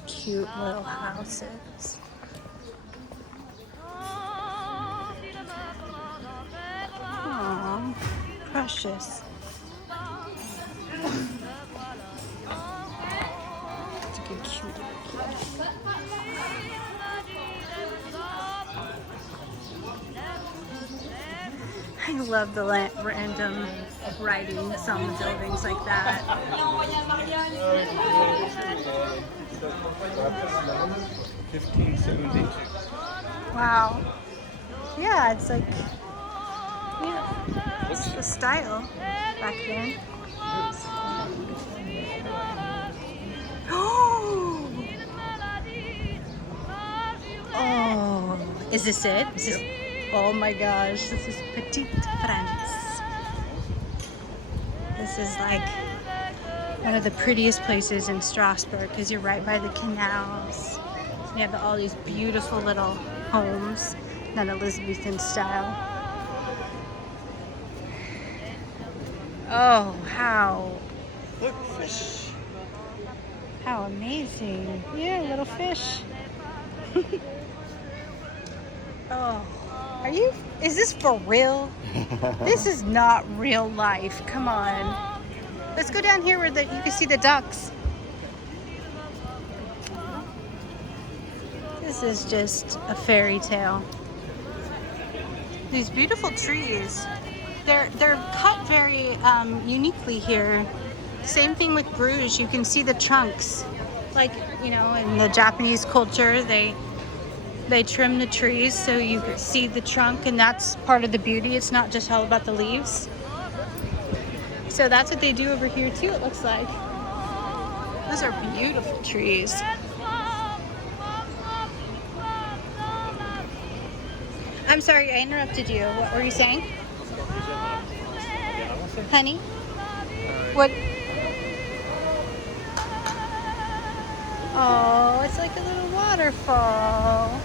such cute little houses. Aww, precious. It's a good, cute little kid. I love the random writings on the buildings like that. 1572. Wow. Yeah, it's like, yeah, it's the style back then. Oh, is this it? Is this, oh my gosh, this is Petite France. This is like one of the prettiest places in Strausburg because you're right by the canals. You have all these beautiful little homes, that Elizabethan style. Oh, Look, fish. how amazing. Yeah, little fish. Oh, is this for real? This is not real life. Come on. Let's go down here where you can see the ducks. This is just a fairy tale. These beautiful trees. They're cut very uniquely here. Same thing with Bruges. You can see the trunks. Like, you know, in the Japanese culture, they trim the trees so you can see the trunk, and that's part of the beauty. It's not just all about the leaves. So that's what they do over here too, it looks like. Those are beautiful trees. I'm sorry, I interrupted you. What were you saying? Honey? What? Oh, it's like a little waterfall.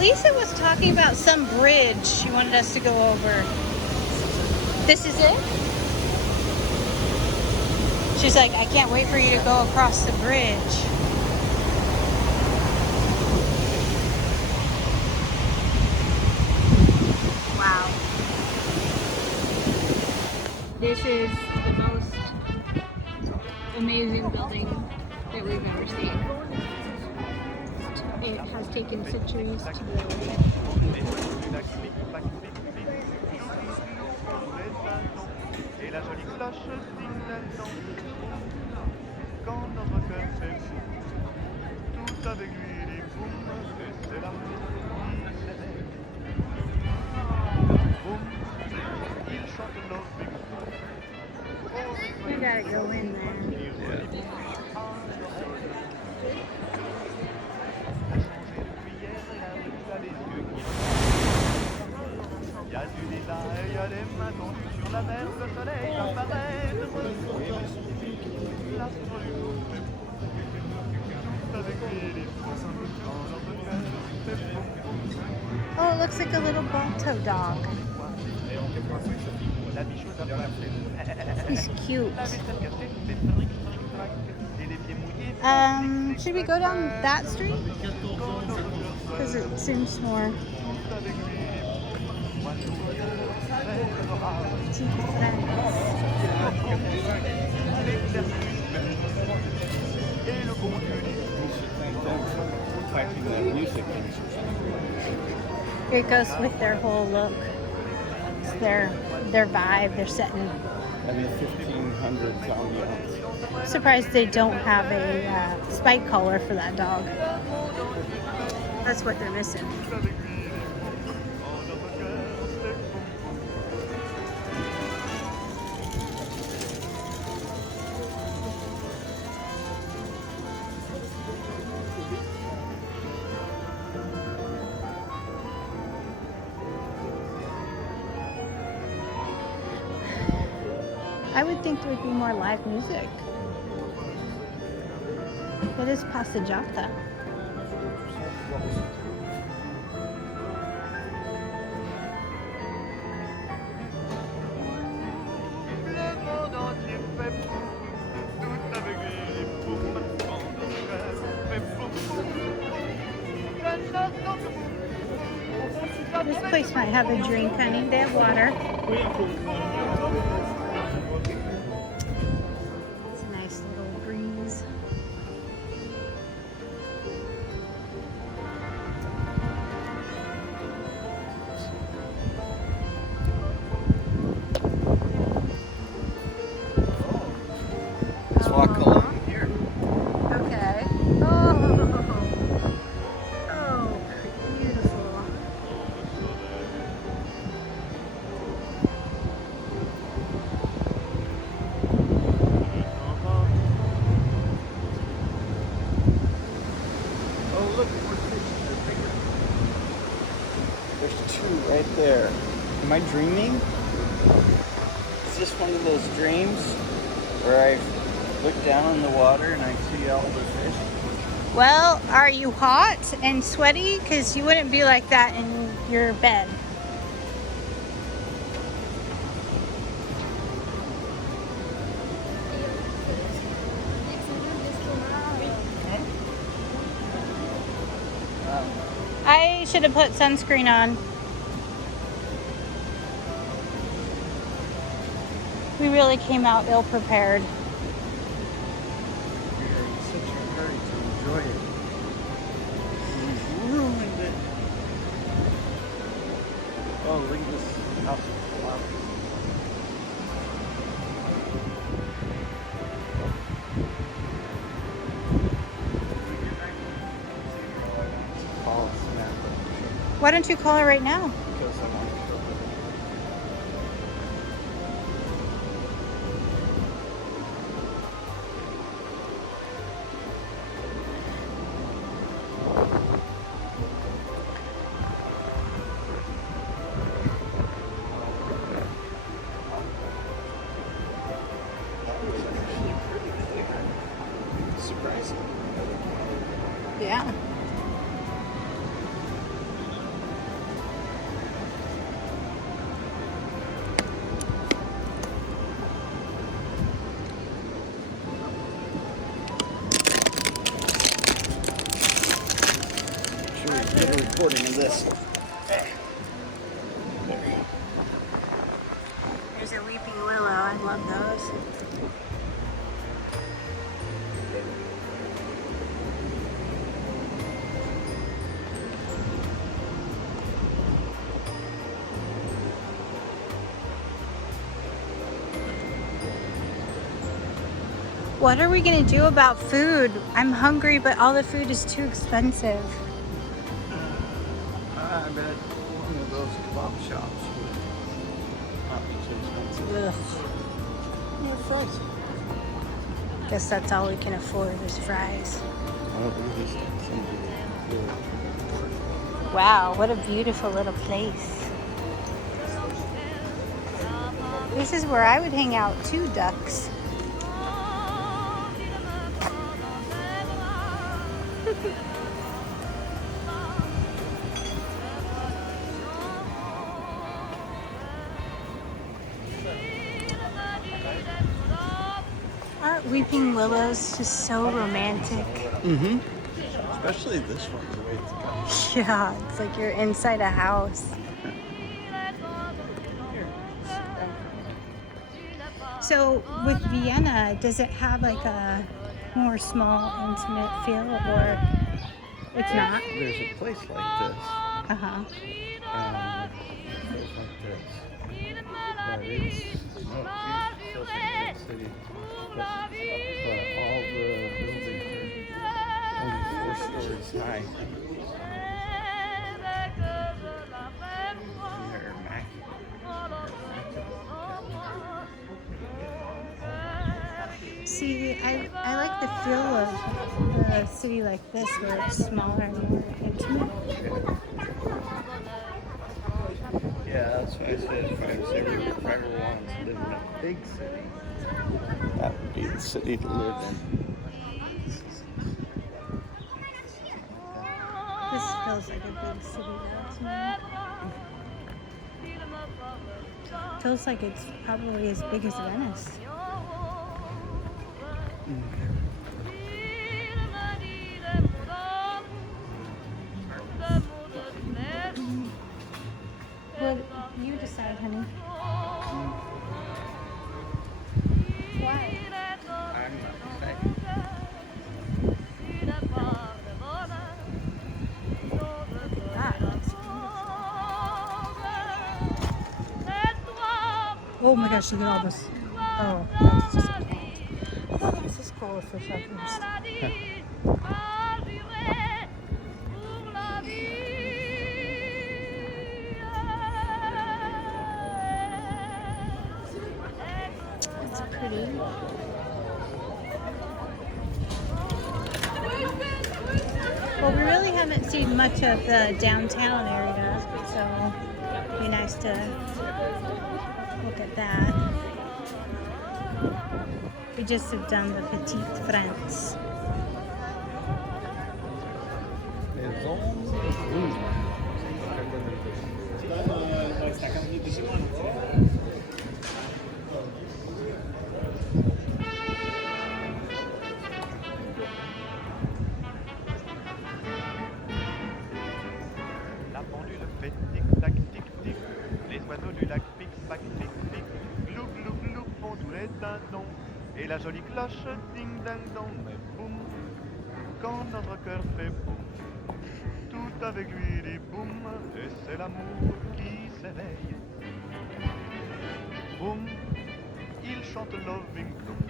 Lisa was talking about some bridge she wanted us to go over. This is it? She's like, I can't wait for you to go across the bridge. Wow. This is the most amazing building that we've ever seen. It has taken centuries to build. We gotta go in there. Il y a du lilas et il y a des mains tendues sur la mer, le soleil apparaît de l'astre du jour, tout avec lui, dans notre cœur, c'est bon. Oh, it looks like a little Balto dog. La bichose a plein He's cute. la vaisselle cachée, c'est fric, fric, frac, et les pieds mouillés. Should we go down that street? Because it seems more Petite France. Et le bon Dieu It goes with their whole look. It's their vibe. They're setting. I mean, 1500 ambiance. I'm surprised they don't have a spike collar for that dog. That's what they're missing. I would think there would be more live music. It is passeggiata. This place might have a drink, honey. They have water. It's a nice little breeze. Let's walk along here. Okay. Oh, beautiful. Oh, look, more fish. They're bigger. There's two right there. Am I dreaming? Is this one of those dreams where I look down in the water and I see all the fish? Well, are you hot and sweaty? Because you wouldn't be like that in your bed. I should have put sunscreen on. We really came out ill prepared. You're in such a hurry to enjoy it. You've ruined it. Oh, look at this house of flowers. Call us now. Why don't you call her right now? Because I want to show her. That was actually pretty clear. Surprising. Yeah. Sure, get a recording of this. There. There's a weeping willow. I love those. What are we gonna do about food? I'm hungry, but all the food is too expensive. I bet one of those kebab shops would not be too expensive. Ugh. More fries. Guess that's all we can afford is fries. Oh, there's some. Wow, what a beautiful little place. This is where I would hang out too, ducks. Aren't weeping willows just so romantic? Mm-hmm. Especially this one, the way it's cut. Yeah, it's like you're inside a house. So with Vienna, does it have like a more small, intimate feel, or it's not? There's a place like this. Uh-huh. It's like this. But it's no, it feels like a big city. But all the buildings are only 4 stories high. And they're immaculate. See, I like the feel of a city like this where it's smaller and more intimate. Yeah, that's why I said if I was ever wanted to live in a big city, that would be the city to live in. This feels like a big city though to me. Feels like it's probably as big as Venice. gosh, look at all this. Oh, that's just cold. I thought this is cold for shepherds. It's pretty. Well, we really haven't seen much of the downtown area, so it'd be nice to look at that. We just have done the Petite France. La pendule fait tic-tac, tic-tic. Les oiseaux du lac pic-pac, tic-tic. Glou, glou, glou font tous les dindons. Et la jolie cloche ding-ding-dong. Mais boum, quand notre cœur fait boum, tout avec lui dit boum. Et c'est l'amour qui s'éveille. Boum, il chante Loving Bloom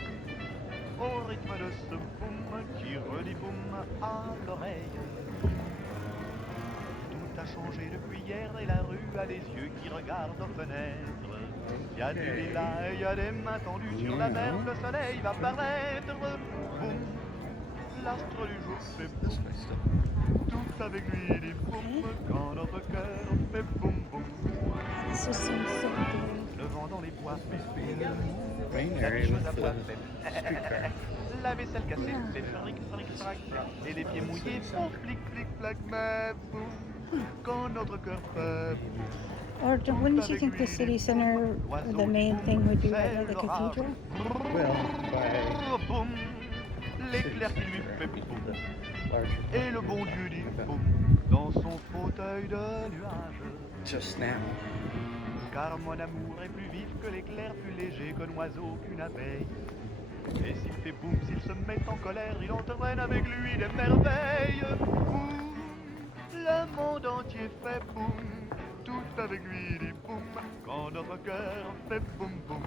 au rythme de ce boum qui redit boum à l'oreille. Tout a changé depuis hier et la rue a les yeux qui regardent aux fenêtres. Il y a du lilas et il y a des mains tendues sur la mer, le soleil va paraître. Boum, l'astre du jour fait boum, tout avec lui dit boum, quand notre cœur fait boum boum. This just seems so pretty. Le vent dans les bois fait Rain la area chose with à the bois fait streetcar. la vaisselle cassée fait fric fric frac et les pieds mouillés font flic flic flac. Mais boum, quand notre cœur fait Or wouldn't you think the city center, the main thing would be right by the cathedral? Well, by boum, l'éclair qui lui fait the boum larger et le bon Dieu dit boum dans son fauteuil de nuage. just now. Car mon amour est plus vif que l'éclair, plus léger qu'un oiseau, qu'une abeille. Et s'il fait boum, s'il se met en colère, il entraîne avec lui des merveilles. Boum, le monde entier fait boum, tout avec lui dit boum, quand notre cœur fait boum boum.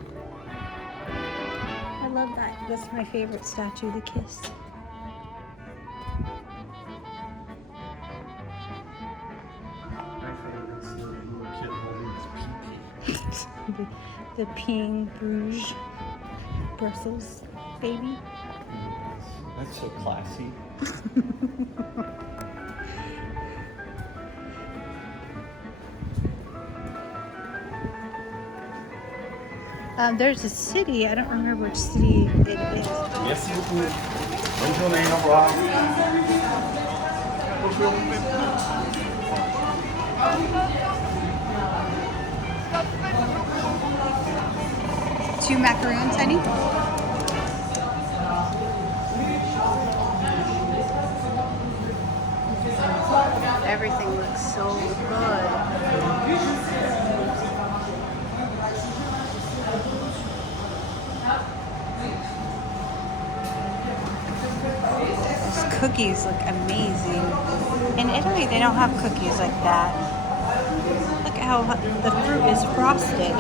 I love that. That's my favorite statue, the kiss. My favorite is the little kid holding his pee. The peeing Bruges, Brussels baby. That's so classy. There's a city, I don't remember which city it is. Yes, you do. What's your name, Rob? Two macaroons, honey? Everything looks so good. Those cookies look amazing. In Italy, they don't have cookies like that. Look at how the fruit is frosted.